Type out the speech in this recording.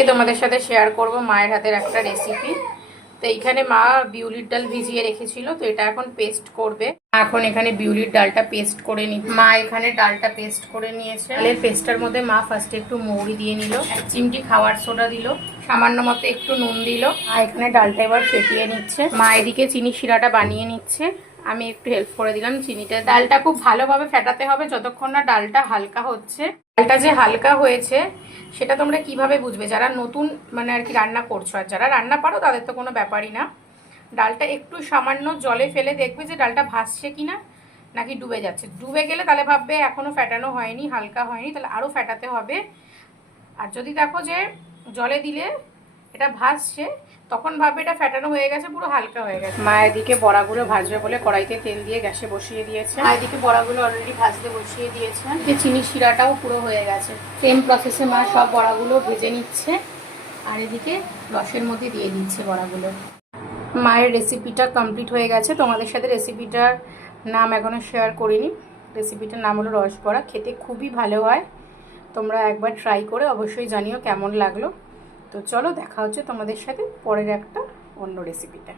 আজকে তোমাদের সাথে শেয়ার করব মায়ের হাতের একটা রেসিপি। তো এইখানে মা বিউলির ডাল ভিজিয়ে রেখেছিল, তো এটা এখন পেস্ট করবে। এখন এখানে বিউলির ডালটা পেস্ট করে নি। মা এখানে ডালটা পেস্ট করে নিয়েছে। ডালের পেস্টের মধ্যে মা ফার্স্টে একটু মৌরি দিয়ে নিল, 1 চিমটি খাওয়ার সোডা দিল, সামান্য মতো একটু নুন দিল। আর এখানে ডালটা এবার ফেটিয়ে নিচ্ছে। মা এদিকে চিনি শিরাটা বানিয়ে নিচ্ছে, আমি একটু হেল্প করে দিলাম চিনিটা। ডালটা খুব ভালোভাবে ফেটাতে হবে যতক্ষণ না ডালটা হালকা হচ্ছে। ডালটা যে হালকা হয়েছে সেটা তোমরা কিভাবে বুঝবে? যারা নতুন মানে আর কি রান্না করছো, আর যারা রান্না পারো তাদের তো কোনো ব্যাপারই না। ডালটা একটু সামান্য জলে ফেলে দেখবে যে ডালটা ভাসছে কিনা নাকি ডুবে যাচ্ছে। ডুবে গেলে তাহলে ভাববে এখনো ফেটানো হয়নি, হালকা হয়নি, তাহলে আরও ফেটাতে হবে। আর যদি দেখো যে জলে দিলে এটা ভাসছে, তখন ভাববে এটা ফেটানো হয়ে গেছে, পুরো হালকা হয়ে গেছে। মা এদিকে বড়াগুলো ভাজবে বলে কড়াইতে তেল দিয়ে গ্যাসে বসিয়ে দিয়েছে। মা এদিকে বড়াগুলো অলরেডি ভাজতে বসিয়ে দিয়েছে। চিনি শিরাটাও পুরো হয়ে গেছে। সেম প্রসেসে মা সব বড়াগুলো ভেজে নিচ্ছে, আর এদিকে রসের মধ্যে দিয়ে দিচ্ছে বড়াগুলো। মায়ের রেসিপিটা কমপ্লিট হয়ে গেছে। তোমাদের সাথে রেসিপিটার নাম এখনও শেয়ার করিনি। রেসিপিটার নাম হলো রস বড়া। খেতে খুবই ভালো হয়, তোমরা একবার ট্রাই করে অবশ্যই জানিও কেমন লাগলো। তো চলো দেখা হচ্ছে তোমাদের সাথে পরের একটা অন্য রেসিপিতে।